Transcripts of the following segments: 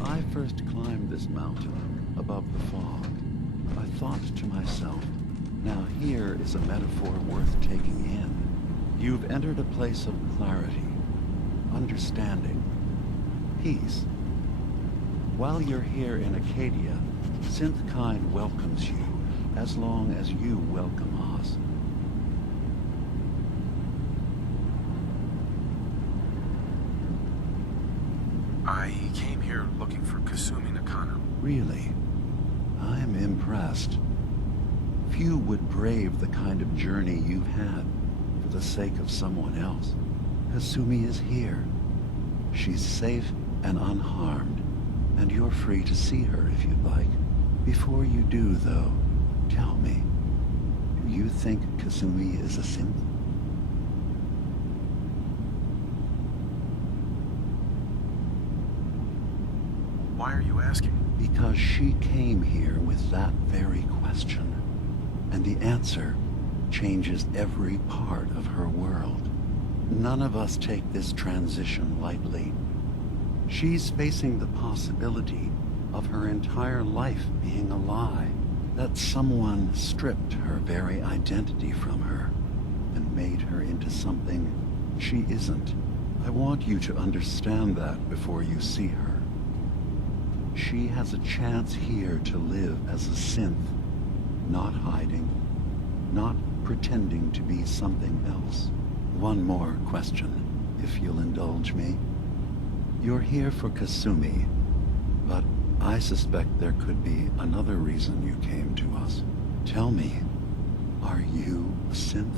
I first climbed this mountain above the fog, I thought to myself, now here is a metaphor worth taking in. You've entered a place of clarity, understanding, peace. While you're here in Acadia, Synthkind welcomes you as long as you welcome us. I came here looking for Kasumi Nakano. Really? I'm impressed. Few would brave the kind of journey you've had for the sake of someone else. Kasumi is here. She's safe and unharmed, and you're free to see her if you'd like. Before you do, though, tell me, do you think Kasumi is a synth? Why are you asking? Because she came here with that very question, and the answer changes every part of her world. None of us take this transition lightly. She's facing the possibility of her entire life being a lie, that someone stripped her very identity from her and made her into something she isn't. I want you to understand that before you see her. She has a chance here to live as a synth, not hiding, not pretending to be something else. One more question, if you'll indulge me. You're here for Kasumi, but I suspect there could be another reason you came to us. Tell me, are you a synth?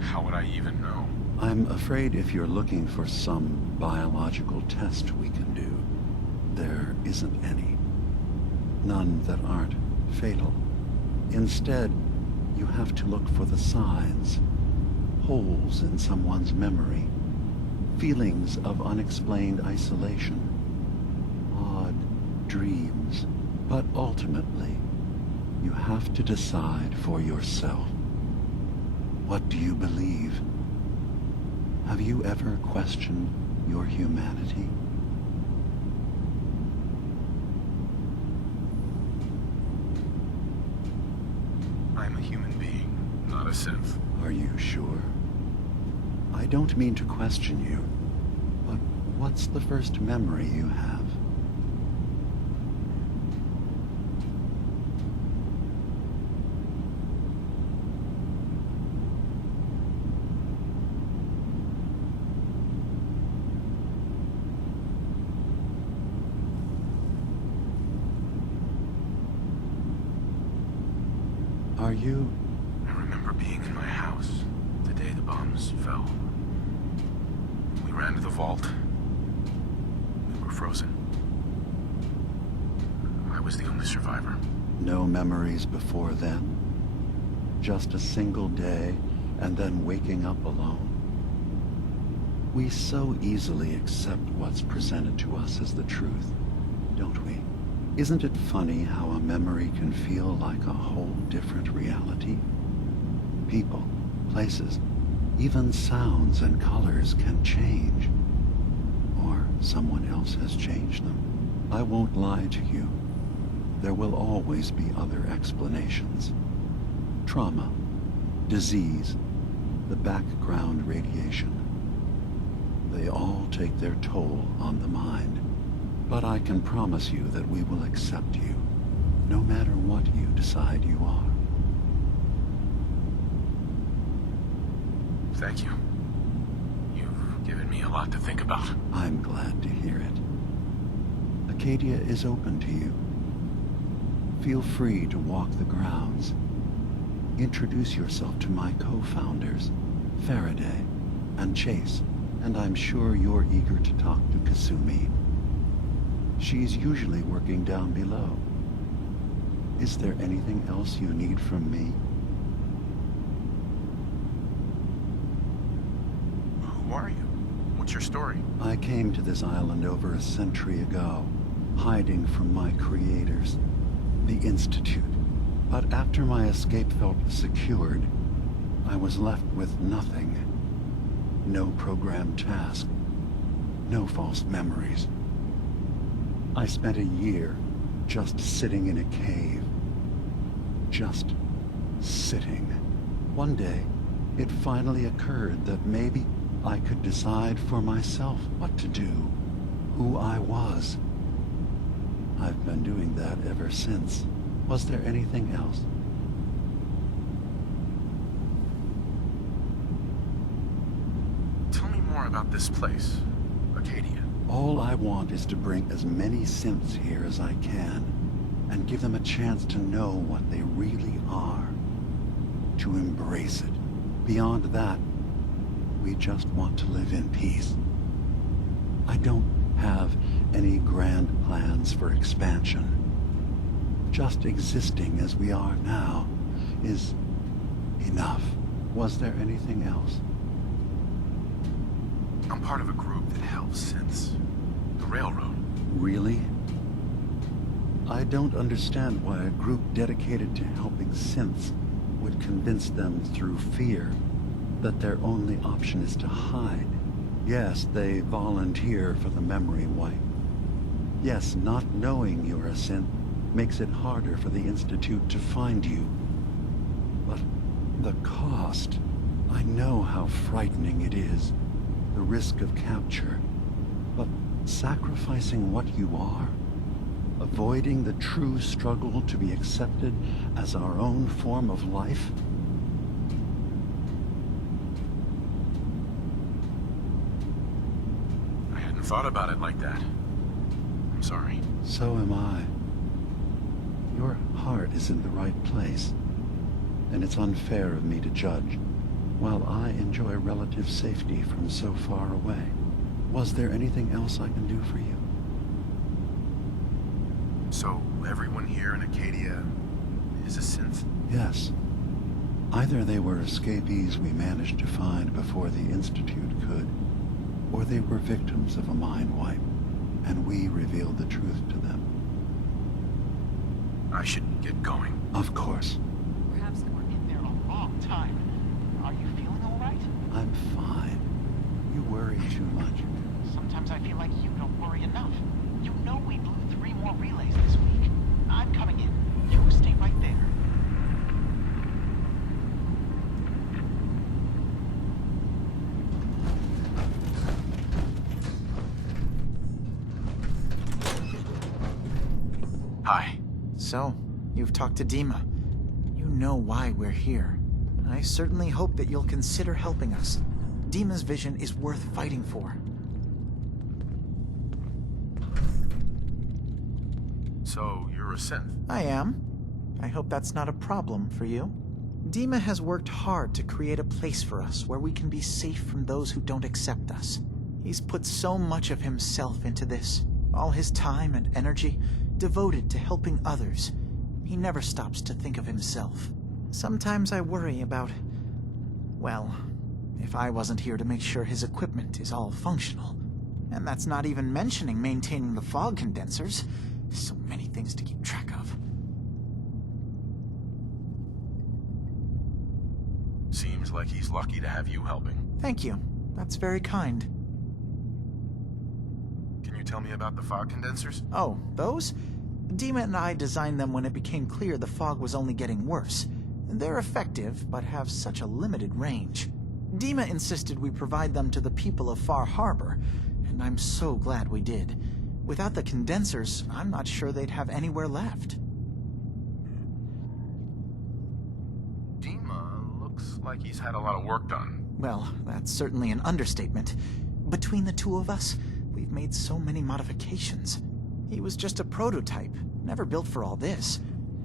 How would I even know? I'm afraid if you're looking for some biological test we can do, there isn't any. None that aren't fatal. Instead, you have to look for the signs, holes in someone's memory, feelings of unexplained isolation, odd dreams. But ultimately, you have to decide for yourself. What do you believe? Have you ever questioned your humanity? I'm a human being, not a synth. Are you sure? I don't mean to question you, but what's the first memory you have? Are you? I remember being in my house the day the bombs fell. We ran to the vault. We were frozen. I was the only survivor. No memories before then? Just a single day, and then waking up alone? We so easily accept what's presented to us as the truth, don't we? Isn't it funny how a memory can feel like a whole different reality? People, places, even sounds and colors can change. Or someone else has changed them. I won't lie to you. There will always be other explanations. Trauma, disease, the background radiation. They all take their toll on the mind. But I can promise you that we will accept you, no matter what you decide you are. Thank you. You've given me a lot to think about. I'm glad to hear it. Acadia is open to you. Feel free to walk the grounds. Introduce yourself to my co-founders, Faraday and Chase, and I'm sure you're eager to talk to Kasumi. She's usually working down below. Is there anything else you need from me? Who are you? What's your story? I came to this island over a century ago, hiding from my creators, the Institute. But after my escape felt secured, I was left with nothing. No programmed task, no false memories. I spent a year just sitting in a cave. Just sitting. One day, it finally occurred that maybe I could decide for myself what to do, who I was. I've been doing that ever since. Was there anything else? Tell me more about this place, Arcadia. All I want is to bring as many synths here as I can, and give them a chance to know what they really are. To embrace it. Beyond that, we just want to live in peace. I don't have any grand plans for expansion. Just existing as we are now is enough. Was there anything else? I'm part of a group that helps synths. The Railroad. Really? I don't understand why a group dedicated to helping synths would convince them through fear that their only option is to hide. Yes, they volunteer for the memory wipe. Yes, not knowing you're a synth makes it harder for the Institute to find you. But the cost, I know how frightening it is, the risk of capture. But sacrificing what you are, avoiding the true struggle to be accepted as our own form of life? I hadn't thought about it like that. I'm sorry. So am I. Your heart is in the right place, and it's unfair of me to judge, while I enjoy relative safety from so far away. Was there anything else I can do for you? So, everyone here in Acadia is a synth? Yes. Either they were escapees we managed to find before the Institute could, or they were victims of a mind wipe, and we revealed the truth to them. I should get going. Of course. Perhaps we're in there a long time. Are you feeling all right? I'm fine. You worry too much. Sometimes I feel like you don't worry enough. You know we blew 3 more relays this week. I'm coming in. You stay right there. Hi. So, you've talked to Dima. You know why we're here. I certainly hope that you'll consider helping us. Dima's vision is worth fighting for. So, you're a synth? I am. I hope that's not a problem for you. Dima has worked hard to create a place for us where we can be safe from those who don't accept us. He's put so much of himself into this, all his time and energy devoted to helping others. He never stops to think of himself. Sometimes I worry about, well, if I wasn't here to make sure his equipment is all functional. And that's not even mentioning maintaining the fog condensers. So many things to keep track of. Seems like he's lucky to have you helping. Thank you. That's very kind. Can you tell me about the fog condensers? Oh, those? Dima and I designed them when it became clear the fog was only getting worse. They're effective, but have such a limited range. Dima insisted we provide them to the people of Far Harbor, and I'm so glad we did. Without the condensers, I'm not sure they'd have anywhere left. Dima looks like he's had a lot of work done. Well, that's certainly an understatement. Between the two of us, we've made so many modifications. He was just a prototype, never built for all this.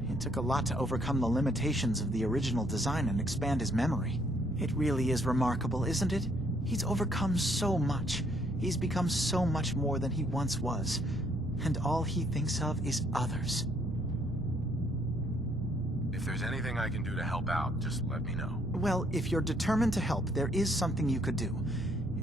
It took a lot to overcome the limitations of the original design and expand his memory. It really is remarkable, isn't it? He's overcome so much. He's become so much more than he once was. And all he thinks of is others. If there's anything I can do to help out, just let me know. Well, if you're determined to help, there is something you could do.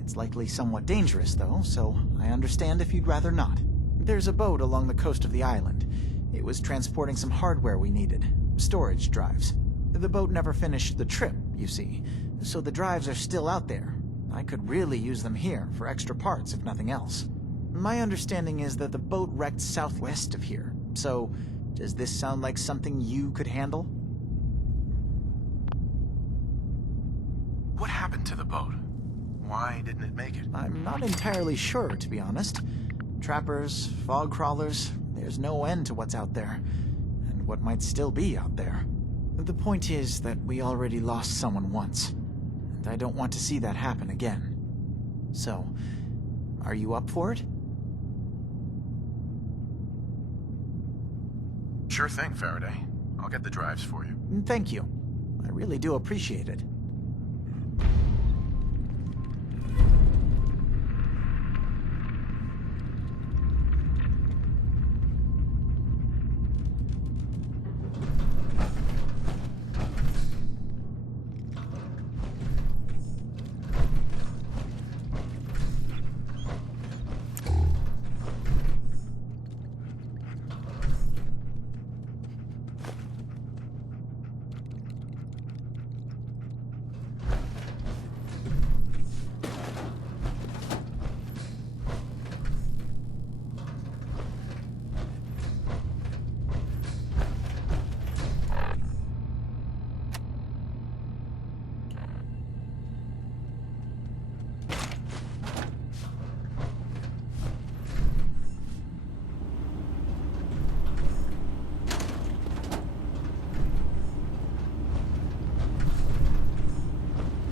It's likely somewhat dangerous, though, so I understand if you'd rather not. There's a boat along the coast of the island. It was transporting some hardware we needed. Storage drives. The boat never finished the trip, you see, so the drives are still out there. I could really use them here for extra parts, if nothing else. My understanding is that the boat wrecked southwest of here, so does this sound like something you could handle? What happened to the boat? Why didn't it make it? I'm not entirely sure, to be honest. Trappers, fog crawlers, there's no end to what's out there, and what might still be out there. The point is that we already lost someone once, and I don't want to see that happen again. So, are you up for it? Sure thing, Faraday. I'll get the drives for you. Thank you. I really do appreciate it.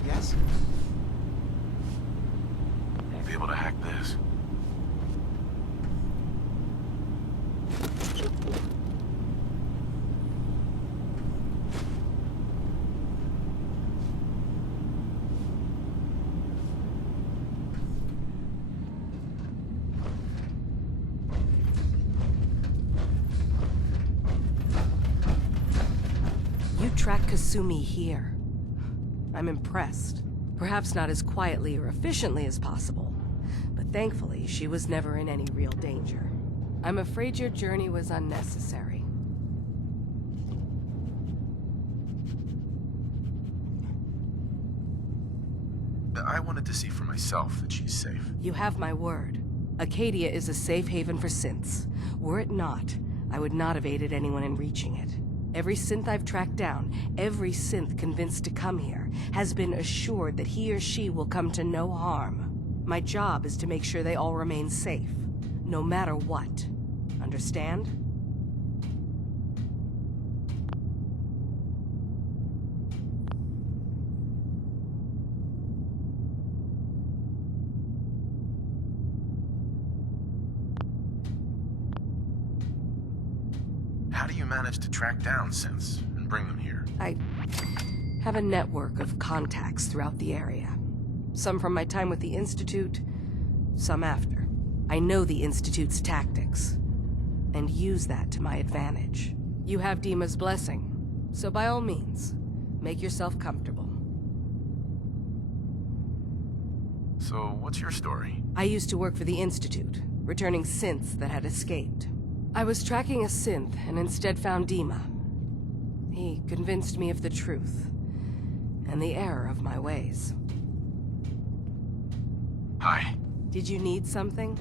Yes? Won't be able to hack this. You tracked Kasumi here. I'm impressed. Perhaps not as quietly or efficiently as possible, but thankfully she was never in any real danger. I'm afraid your journey was unnecessary. I wanted to see for myself that she's safe. You have my word. Acadia is a safe haven for synths. Were it not, I would not have aided anyone in reaching it. Every synth I've tracked down, every synth convinced to come here, has been assured that he or she will come to no harm. My job is to make sure they all remain safe, no matter what. Understand? How do you manage to track down synths and bring them here? I have a network of contacts throughout the area. Some from my time with the Institute, some after. I know the Institute's tactics, and use that to my advantage. You have Dima's blessing, so by all means, make yourself comfortable. So, what's your story? I used to work for the Institute, returning synths that had escaped. I was tracking a synth and instead found Dima. He convinced me of the truth and the error of my ways. Hi. Did you need something?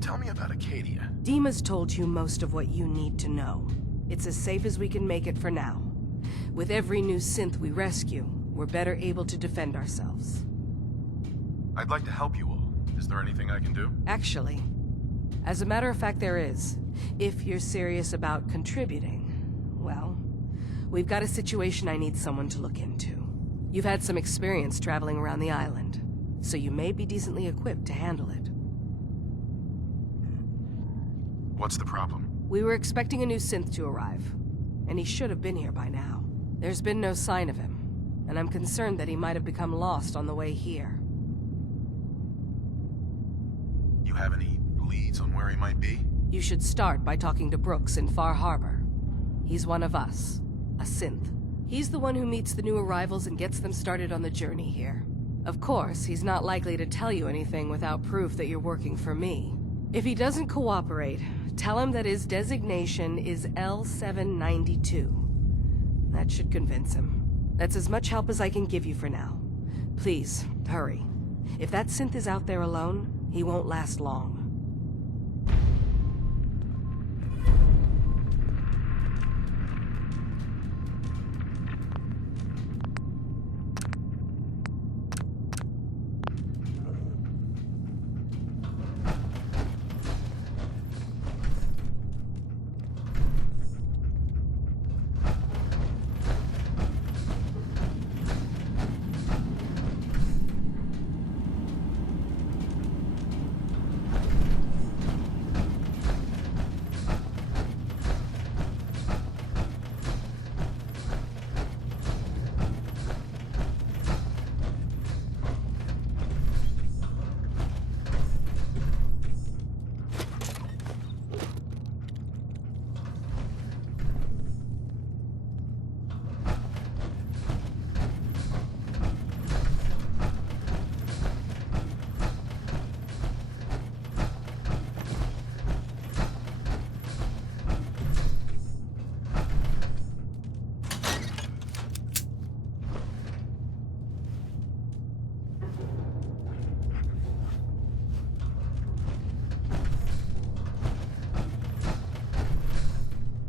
Tell me about Acadia. Dima's told you most of what you need to know. It's as safe as we can make it for now. With every new synth we rescue, we're better able to defend ourselves. I'd like to help you all. Is there anything I can do? Actually, as a matter of fact, there is. If you're serious about contributing, well, we've got a situation I need someone to look into. You've had some experience traveling around the island, so you may be decently equipped to handle it. What's the problem? We were expecting a new synth to arrive, and he should have been here by now. There's been no sign of him, and I'm concerned that he might have become lost on the way here. You have any leads on where he might be? You should start by talking to Brooks in Far Harbor. He's one of us, a synth. He's the one who meets the new arrivals and gets them started on the journey here. Of course, he's not likely to tell you anything without proof that you're working for me. If he doesn't cooperate, tell him that his designation is L792. That should convince him. That's as much help as I can give you for now. Please, hurry. If that synth is out there alone, he won't last long.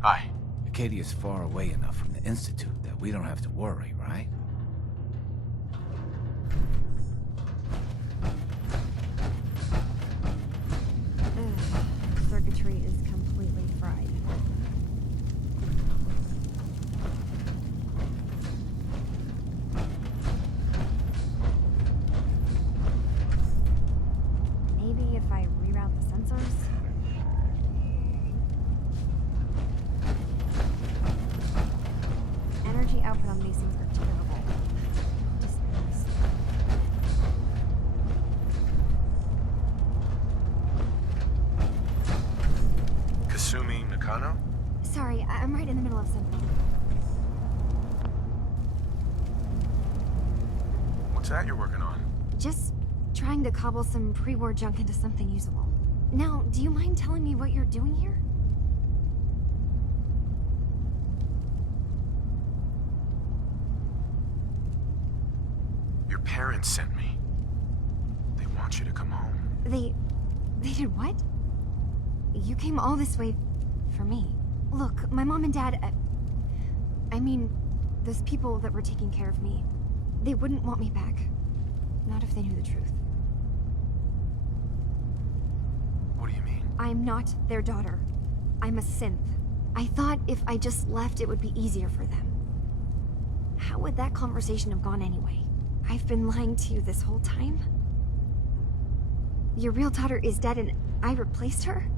Hi. Acadia's far away enough from the Institute that we don't have to worry, right? Circuitry is completely fried. Maybe if I reroute the sensors? Energy output on these things are terrible. Just this. Kasumi Nakano? Sorry, I'm right in the middle of something. What's that you're working on? Just trying to cobble some pre-war junk into something usable. Now, do you mind telling me what you're doing here? Your parents sent me. They want you to come home. They did what? You came all this way for me. Look, my mom and dad, I mean, those people that were taking care of me, they wouldn't want me back. Not if they knew the truth. What do you mean? I'm not their daughter. I'm a synth. I thought if I just left, it would be easier for them. How would that conversation have gone anyway? I've been lying to you this whole time? Your real daughter is dead and I replaced her?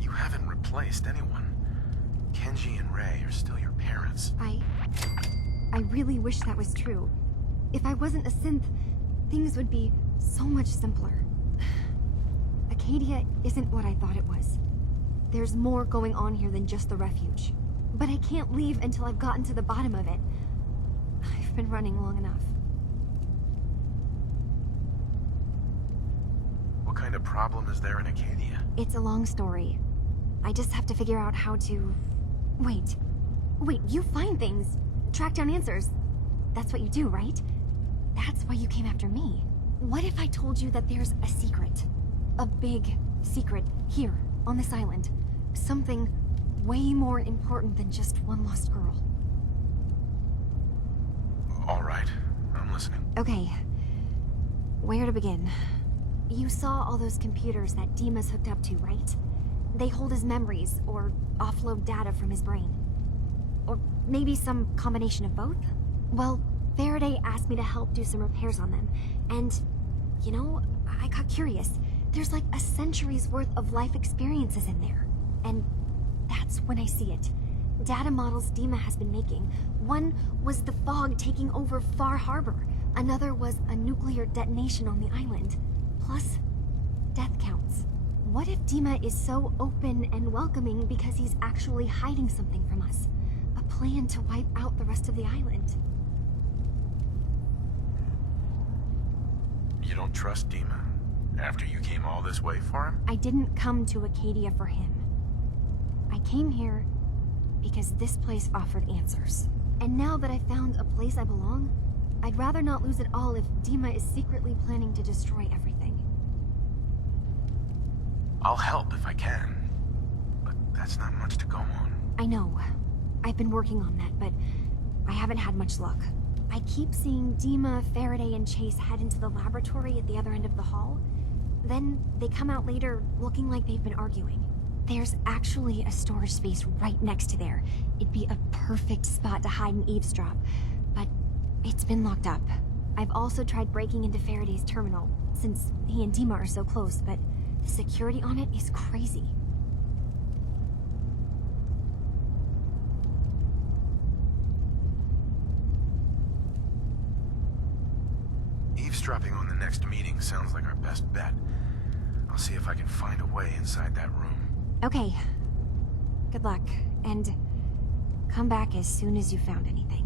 You haven't replaced anyone. Kenji and Ray are still your parents. I really wish that was true. If I wasn't a synth, things would be so much simpler. Acadia isn't what I thought it was. There's more going on here than just the refuge. But I can't leave until I've gotten to the bottom of it. I've been running long enough. What kind of problem is there in Acadia? It's a long story. I just have to figure out how to... Wait, you find things. Track down answers. That's what you do, right? That's why you came after me. What if I told you that there's a secret? A big secret here, on this island. Something way more important than just one lost girl. All right, I'm listening. Okay. Where to begin? You saw all those computers that Dima's hooked up to, right? They hold his memories, or offload data from his brain. Or maybe some combination of both? Well, Faraday asked me to help do some repairs on them, and, you know, I got curious. There's like a century's worth of life experiences in there. And that's when I see it. Data models Dima has been making. One was the fog taking over Far Harbor. Another was a nuclear detonation on the island. Plus, death counts. What if Dima is so open and welcoming because he's actually hiding something from us? A plan to wipe out the rest of the island. You don't trust Dima? After you came all this way for him? I didn't come to Acadia for him. I came here because this place offered answers. And now that I found a place I belong, I'd rather not lose it all if Dima is secretly planning to destroy everything. I'll help if I can. But that's not much to go on. I know. I've been working on that, but I haven't had much luck. I keep seeing Dima, Faraday, and Chase head into the laboratory at the other end of the hall. Then they come out later looking like they've been arguing. There's actually a storage space right next to there. It'd be a perfect spot to hide and eavesdrop, but it's been locked up. I've also tried breaking into Faraday's terminal, since he and Dima are so close, but the security on it is crazy. Eavesdropping on the next meeting sounds like our best bet. I'll see if I can find a way inside that room. Okay. Good luck, and come back as soon as you found anything.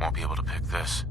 Won't be able to pick this.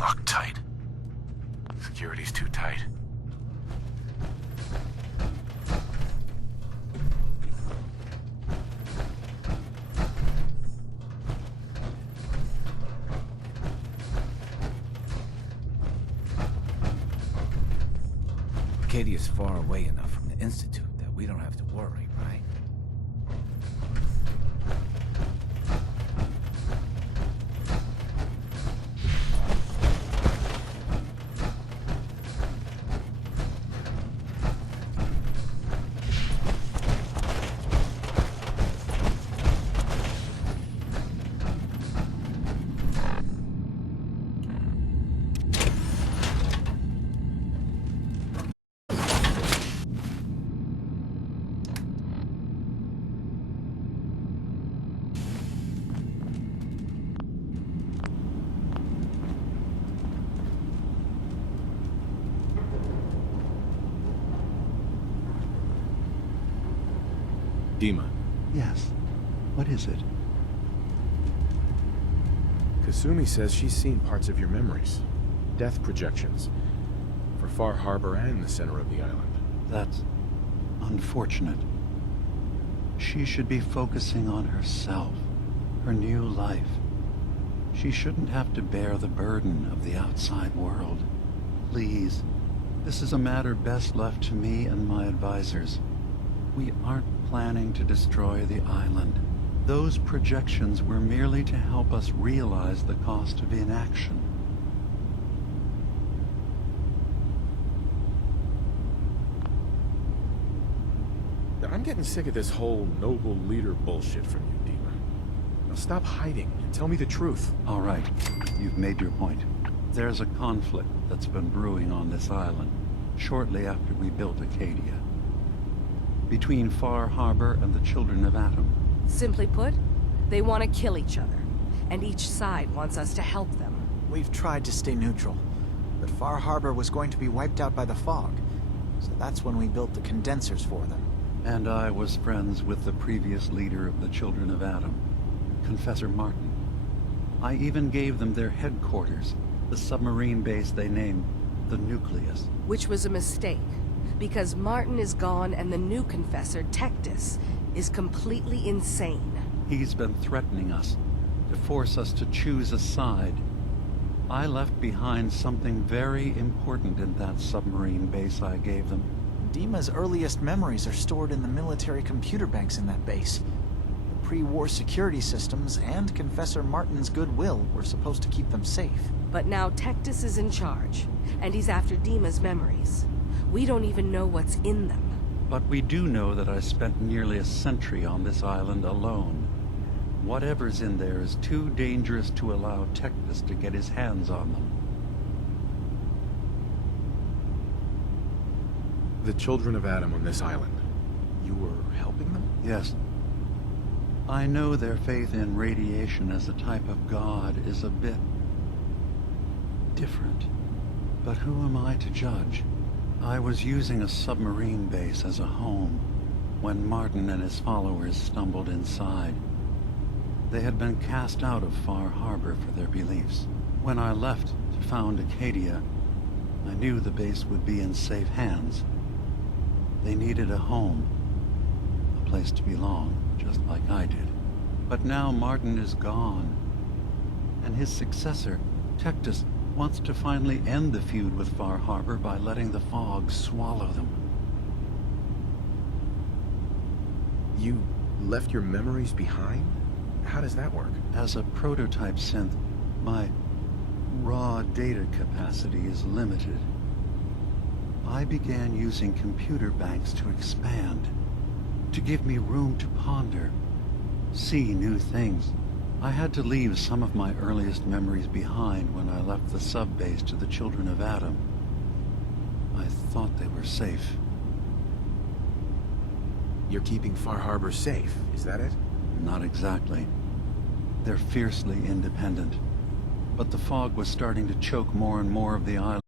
Locked tight. Security's too tight. Acadia's far away enough from the Institute that we don't have to worry, right? Dima, Yes. What is it? Kasumi says she's seen parts of your memories. Death projections. For Far Harbor and the center of the island. That's unfortunate. She should be focusing on herself, her new life. She shouldn't have to bear the burden of the outside world. Please, this is a matter best left to me and my advisors. We aren't planning to destroy the island. Those projections were merely to help us realize the cost of inaction. I'm getting sick of this whole noble leader bullshit from you, Dima. Now stop hiding and tell me the truth. All right, you've made your point. There's a conflict that's been brewing on this island shortly after we built Acadia. Between Far Harbor and the Children of Atom. Simply put, they want to kill each other, and each side wants us to help them. We've tried to stay neutral, but Far Harbor was going to be wiped out by the fog, so that's when we built the condensers for them. And I was friends with the previous leader of the Children of Atom, Confessor Martin. I even gave them their headquarters, the submarine base they named the Nucleus. Which was a mistake, because Martin is gone and the new confessor, Tectus, is completely insane. He's been threatening us, to force us to choose a side. I left behind something very important in that submarine base I gave them. Dima's earliest memories are stored in the military computer banks in that base. The pre-war security systems and Confessor Martin's goodwill were supposed to keep them safe. But now Tectus is in charge, and he's after Dima's memories. We don't even know what's in them. But we do know that I spent nearly a century on this island alone. Whatever's in there is too dangerous to allow Tectus to get his hands on them. The Children of Atom on this island. You were helping them? Yes. I know their faith in radiation as a type of god is a bit different. But who am I to judge? I was using a submarine base as a home when Martin and his followers stumbled inside. They had been cast out of Far Harbor for their beliefs. When I left to found Acadia, I knew the base would be in safe hands. They needed a home, a place to belong, just like I did. But now Martin is gone, and his successor, Tectus, wants to finally end the feud with Far Harbor by letting the fog swallow them. You left your memories behind? How does that work? As a prototype synth, my raw data capacity is limited. I began using computer banks to expand, to give me room to ponder, see new things. I had to leave some of my earliest memories behind when I left the sub-base to the Children of Atom. I thought they were safe. You're keeping Far Harbor safe, is that it? Not exactly. They're fiercely independent. But the fog was starting to choke more and more of the island.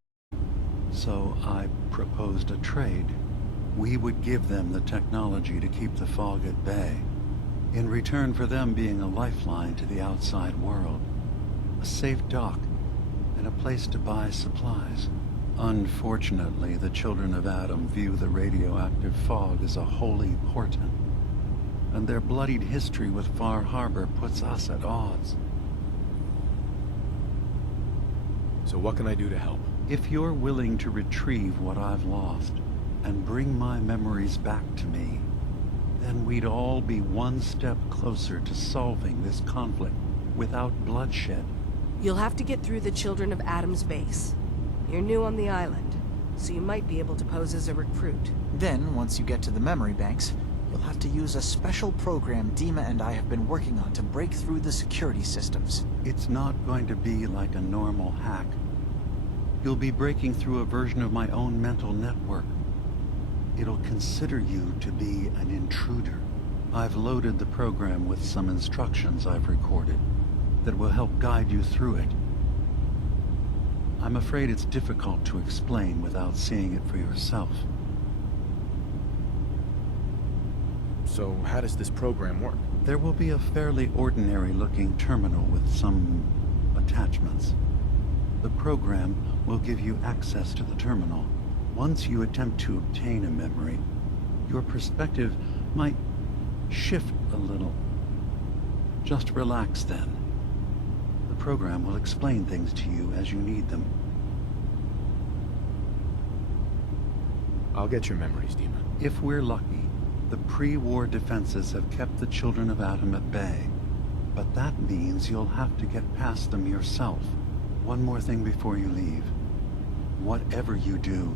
So I proposed a trade. We would give them the technology to keep the fog at bay, in return for them being a lifeline to the outside world, a safe dock, and a place to buy supplies. Unfortunately, the Children of Atom view the radioactive fog as a holy portent, and their bloodied history with Far Harbor puts us at odds. So what can I do to help? If you're willing to retrieve what I've lost and bring my memories back to me, then we'd all be one step closer to solving this conflict without bloodshed. You'll have to get through the Children of Atom's base. You're new on the island, so you might be able to pose as a recruit. Then, once you get to the memory banks, you'll have to use a special program Dima and I have been working on to break through the security systems. It's not going to be like a normal hack. You'll be breaking through a version of my own mental network. It'll consider you to be an intruder. I've loaded the program with some instructions I've recorded that will help guide you through it. I'm afraid it's difficult to explain without seeing it for yourself. So how does this program work? There will be a fairly ordinary-looking terminal with some attachments. The program will give you access to the terminal. Once you attempt to obtain a memory, your perspective might shift a little. Just relax then. The program will explain things to you as you need them. I'll get your memories, Dima. If we're lucky, the pre-war defenses have kept the children of Adam at bay. But that means you'll have to get past them yourself. One more thing before you leave. Whatever you do,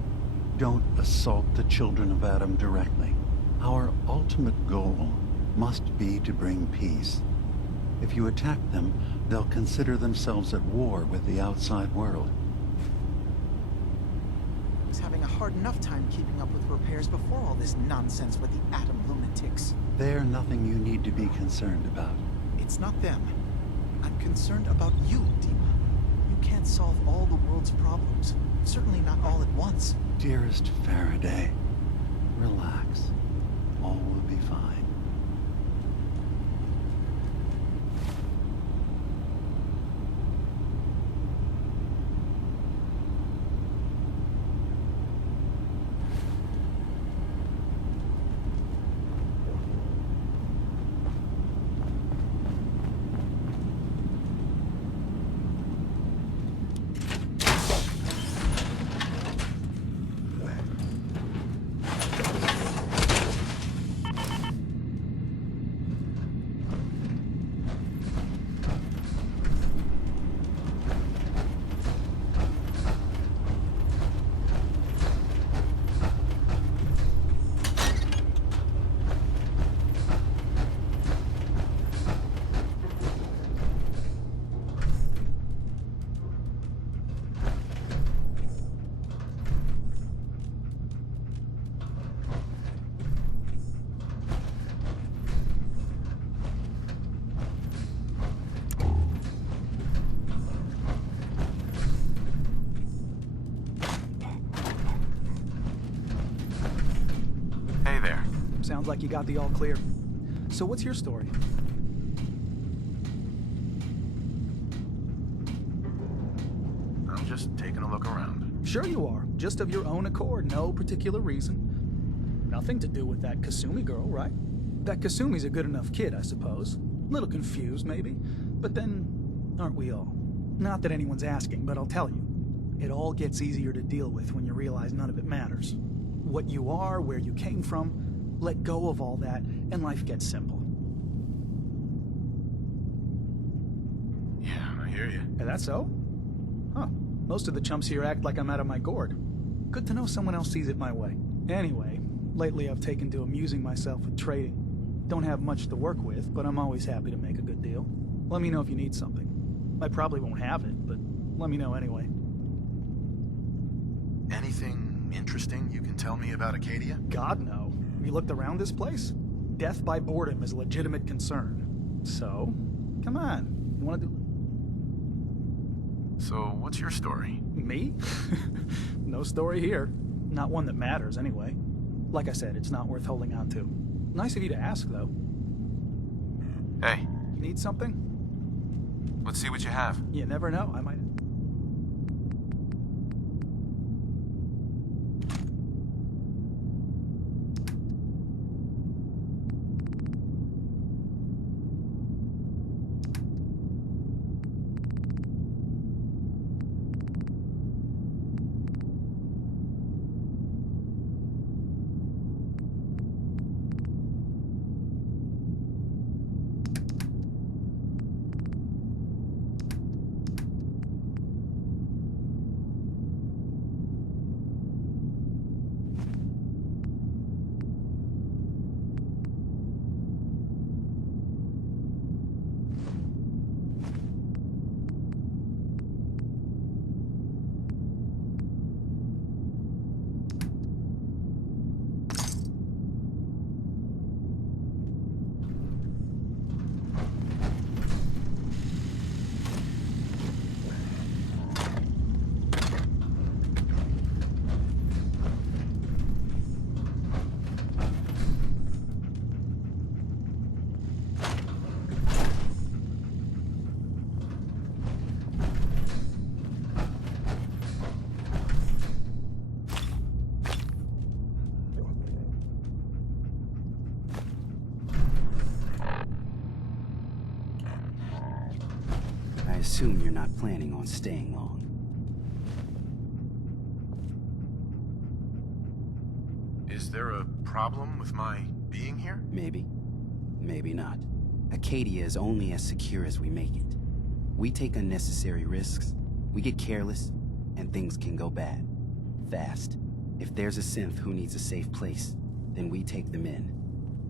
don't assault the children of Adam directly. Our ultimate goal must be to bring peace. If you attack them, they'll consider themselves at war with the outside world. I was having a hard enough time keeping up with repairs before all this nonsense with the Atom lunatics. They're nothing you need to be concerned about. It's not them. I'm concerned about you, Dima. You can't solve all the world's problems. Certainly not all at once. Dearest Faraday, relax. All will be fine. Hey there. Sounds like you got the all clear. So what's your story? I'm just taking a look around. Sure you are. Just of your own accord, no particular reason. Nothing to do with that Kasumi girl, right? That Kasumi's a good enough kid, I suppose. Little confused, maybe. But then, aren't we all? Not that anyone's asking, but I'll tell you. It all gets easier to deal with when you realize none of it matters. What you are, where you came from, let go of all that, and life gets simple. Yeah, I hear you. Is that so? Huh. Most of the chumps here act like I'm out of my gourd. Good to know someone else sees it my way. Anyway, lately I've taken to amusing myself with trading. Don't have much to work with, but I'm always happy to make a good deal. Let me know if you need something. I probably won't have it, but let me know anyway. Anything interesting you can tell me about Acadia? God, no. Have you looked around this place? Death by boredom is a legitimate concern. So, come on. You want to do... So, what's your story? Me? No story here. Not one that matters, anyway. Like I said, it's not worth holding on to. Nice of you to ask, though. Hey, You need something? let's see what you have. You never know. I might... assume you're not planning on staying long. Is there a problem with my being here? Maybe. Maybe not. Acadia is only as secure as we make it. We take unnecessary risks, we get careless, and things can go bad. Fast. If there's a synth who needs a safe place, then we take them in.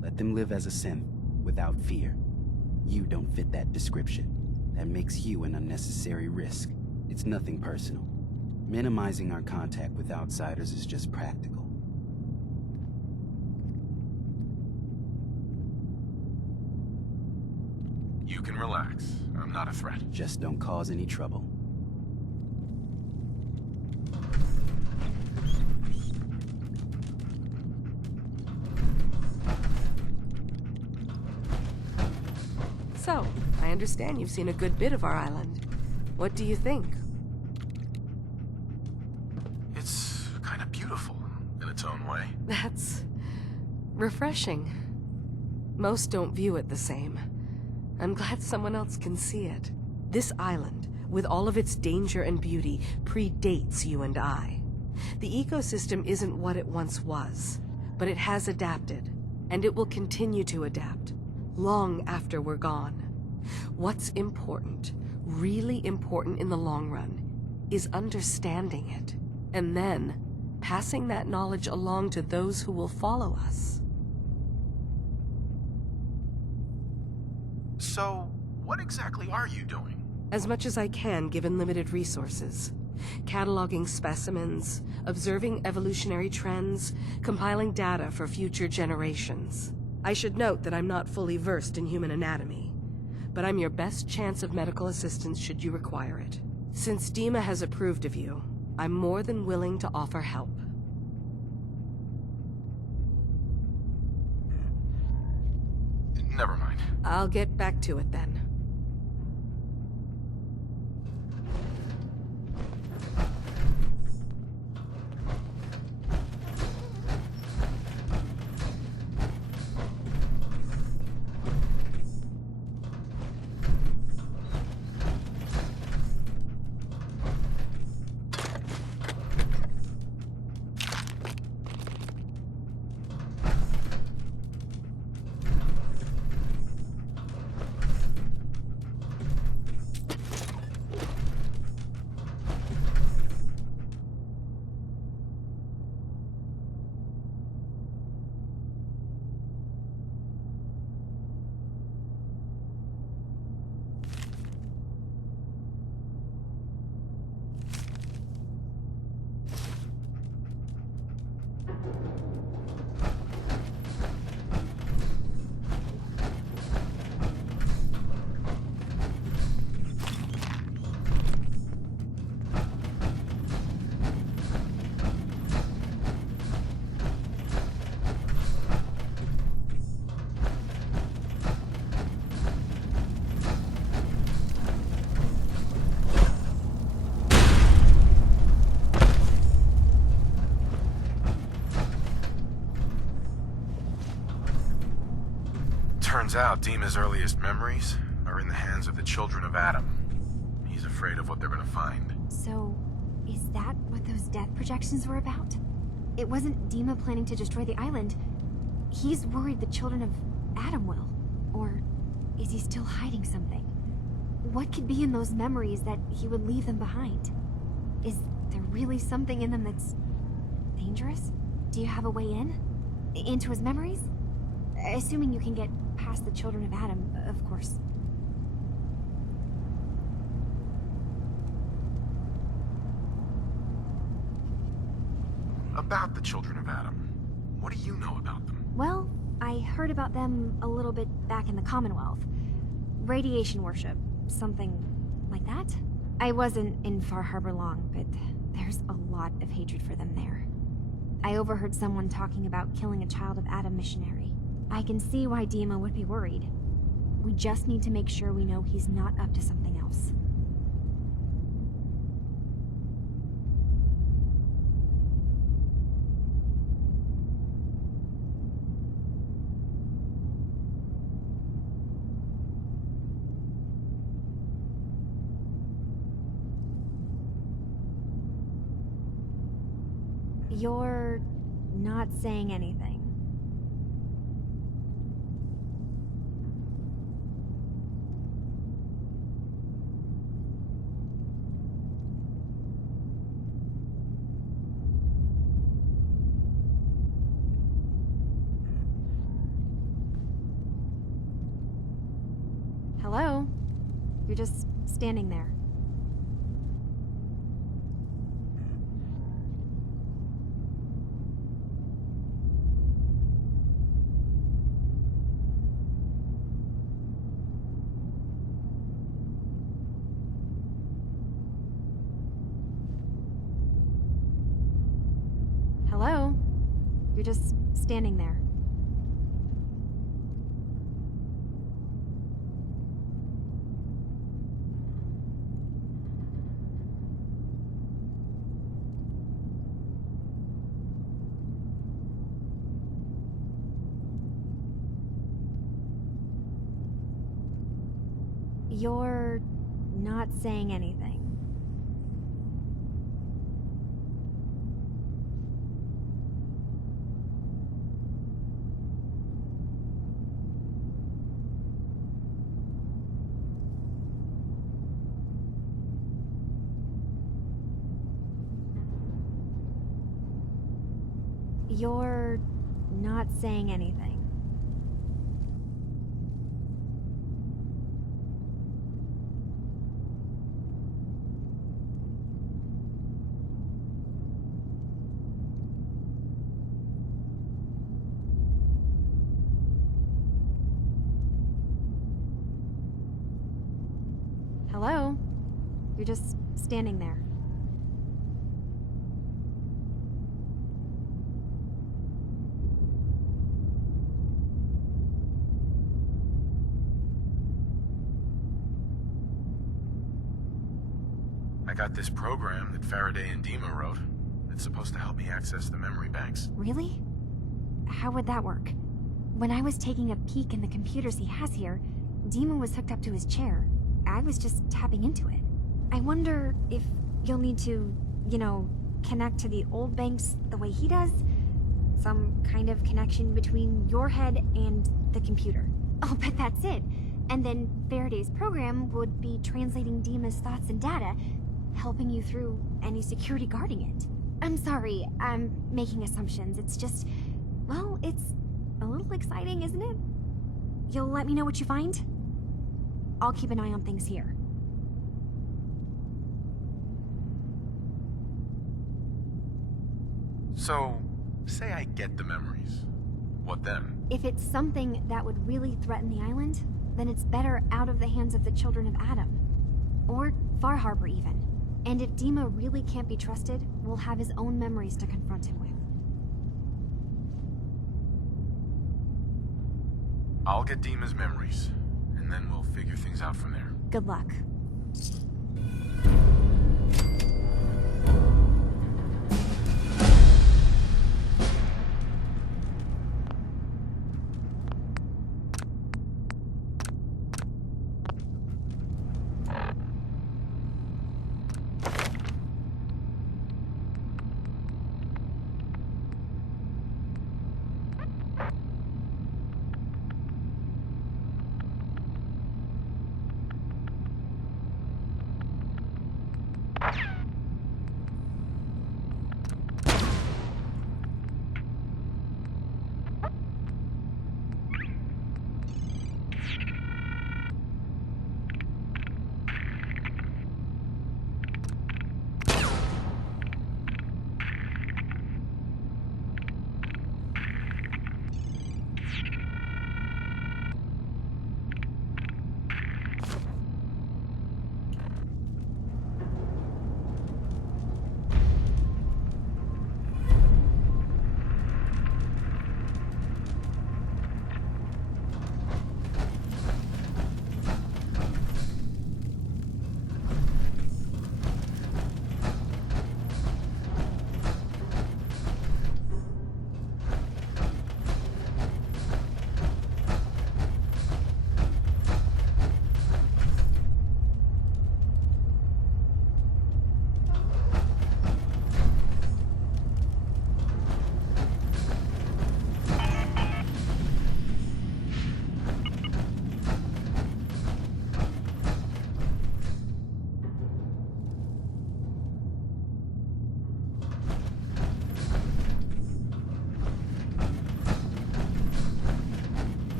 Let them live as a synth, without fear. You don't fit that description. That makes you an unnecessary risk. It's nothing personal. Minimizing our contact with outsiders is just practical. You can relax. I'm not a threat. Just don't cause any trouble. So, I understand you've seen a good bit of our island. What do you think? It's kind of beautiful in its own way. That's refreshing. Most don't view it the same. I'm glad someone else can see it. This island, with all of its danger and beauty, predates you and I. The ecosystem isn't what it once was, but it has adapted, and it will continue to adapt, long after we're gone. What's important, really important in the long run, is understanding it, and then passing that knowledge along to those who will follow us. So, what exactly are you doing? As much as I can, given limited resources. Cataloging specimens, observing evolutionary trends, compiling data for future generations. I should note that I'm not fully versed in human anatomy, but I'm your best chance of medical assistance should you require it. Since Dima has approved of you, I'm more than willing to offer help. Never mind. I'll get back to it then. Turns out Dima's earliest memories are in the hands of the children of Adam. He's afraid of what they're gonna find. So, is that what those death projections were about? It wasn't Dima planning to destroy the island. He's worried the children of Adam will. Or is he still hiding something? What could be in those memories that he would leave them behind? Is there really something in them that's dangerous? Do you have a way in? Into his memories? Assuming you can get past the children of Adam, of course. About the children of Adam, what do you know about them? Well, I heard about them a little bit back in the Commonwealth. Radiation worship, something like that. I wasn't in Far Harbor long, but there's a lot of hatred for them there. I overheard someone talking about killing a child of Adam missionary. I can see why Dima would be worried. We just need to make sure we know he's not up to something else. You're not saying anything. Hello? You're just standing there. Hello? You're just standing there. You're not saying anything. You're not saying anything. Hello? You're just standing there. I got this program that Faraday and Dima wrote. It's supposed to help me access the memory banks. Really? How would that work? When I was taking a peek in the computers he has here, Dima was hooked up to his chair. I was just tapping into it. I wonder if you'll need to, connect to the old banks the way he does? Some kind of connection between your head and the computer. Oh, but that's it. And then Faraday's program would be translating Dima's thoughts and data, helping you through any security guarding it. I'm sorry, I'm making assumptions. It's just, well, it's a little exciting, isn't it? You'll let me know what you find? I'll keep an eye on things here. So, say I get the memories. What then? If it's something that would really threaten the island, then it's better out of the hands of the children of Adam. Or Far Harbor, even. And if Dima really can't be trusted, we'll have his own memories to confront him with. I'll get Dima's memories, and then we'll figure things out from there. Good luck.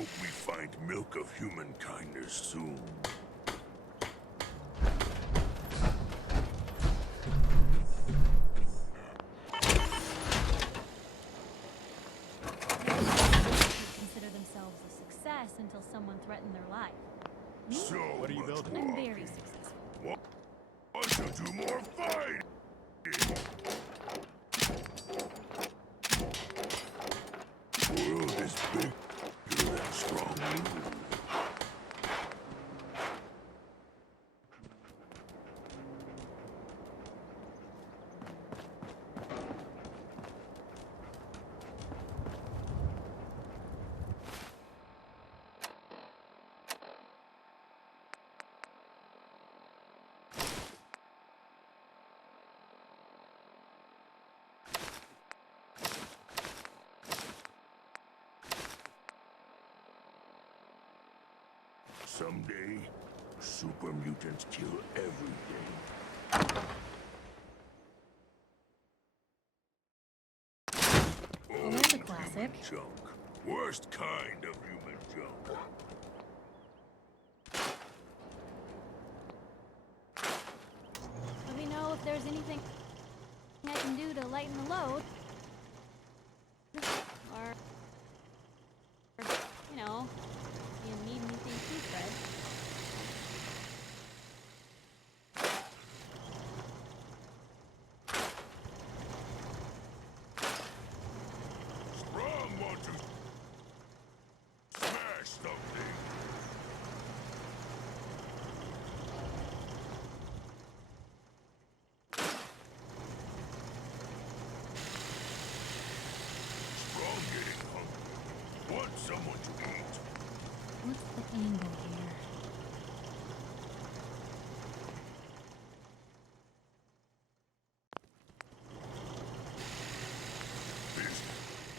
hope we find milk of human kindness soon. Consider themselves a success until someone threatened their life. Me? So what are you building? I'm very successful. I should do more fighting. The world is bigger than strong. Someday, super mutants kill everything. Well, there's a classic. Junk. Worst kind of human junk. Let me know if there's anything I can do to lighten the load. Or, you know, you need anything too, Fred. Strong want to smash something. Strong getting hungry. Want someone to eat. What's the angle here? This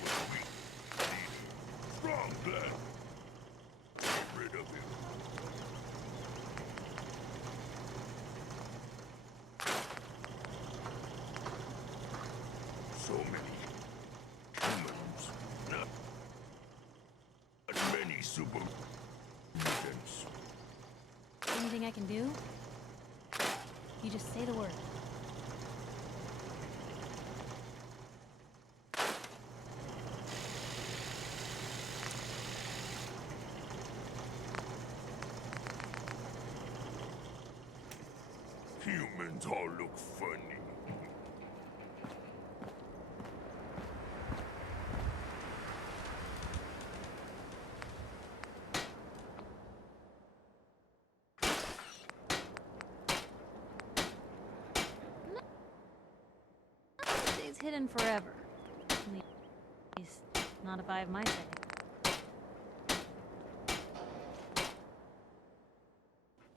was weak. Strong glad. Get rid of him. So many humans. Not many super mutants. Anything I can do? You just say the word. Humans all look funny. Stays hidden forever. At least, not if I have my say.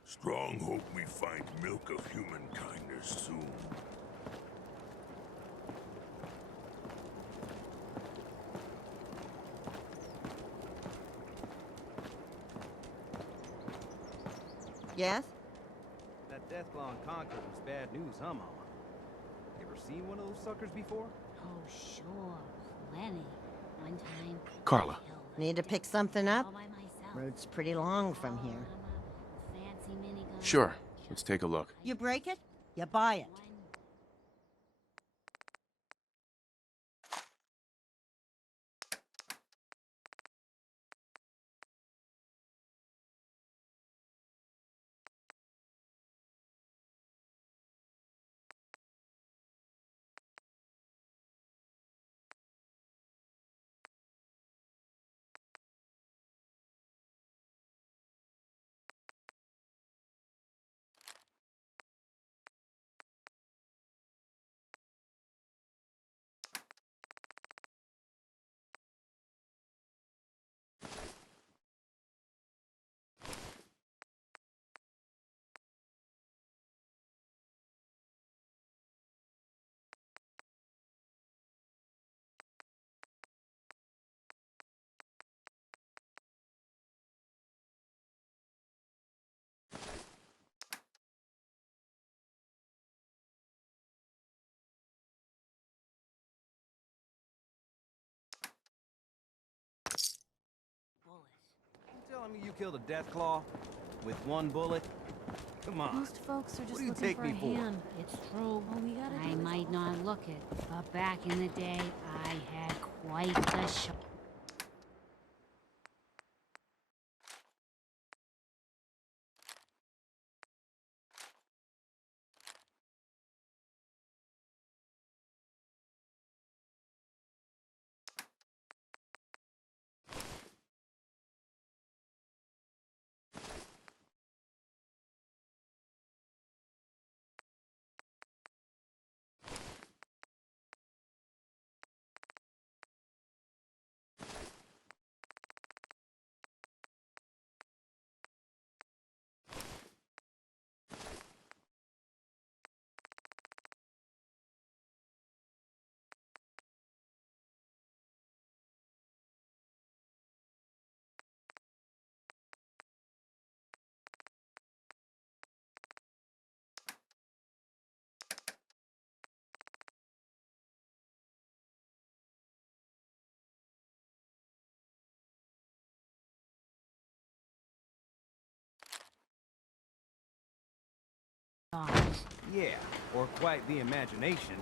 Strong hope we find milk of human kindness soon. Yes? That death claw on Concord was bad news, huh, Mama? You ever seen one of those suckers before? Oh, sure. Plenty. One time... Carla. Need to pick something up? All by myself. Road's pretty long from here. Fancy minigun. Sure. Let's take a look. You break it, you buy it. telling me you killed a Deathclaw with one bullet? Come on. Most folks are What just do you looking take for me a for? hand. It's true. All we gotta do I is might not look it, but back in the day, I had quite the show. Yeah, or quite the imagination.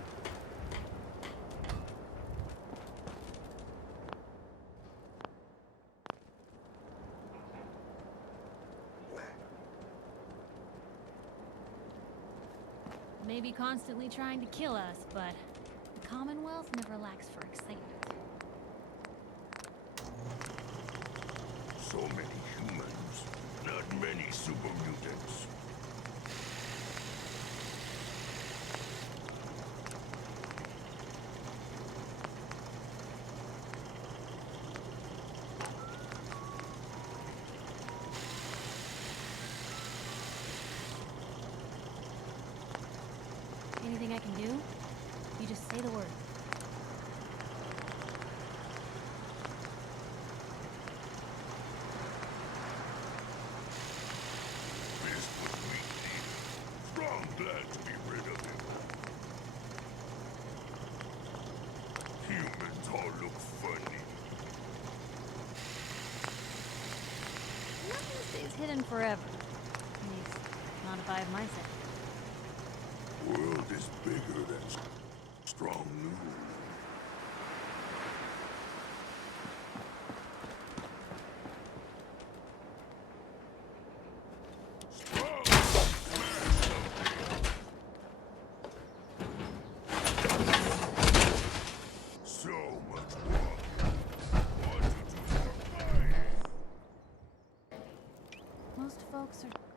Maybe constantly trying to kill us, but the Commonwealth never lacks for excitement. So many humans, not many super mutants. Anything I can do? You just say the word. This was weak. Strong glad to be rid of him. Humans all look funny. Nothing stays hidden forever. At least, not if I have my say. World is bigger than strong news. So much work. What to do for fighting? Most folks are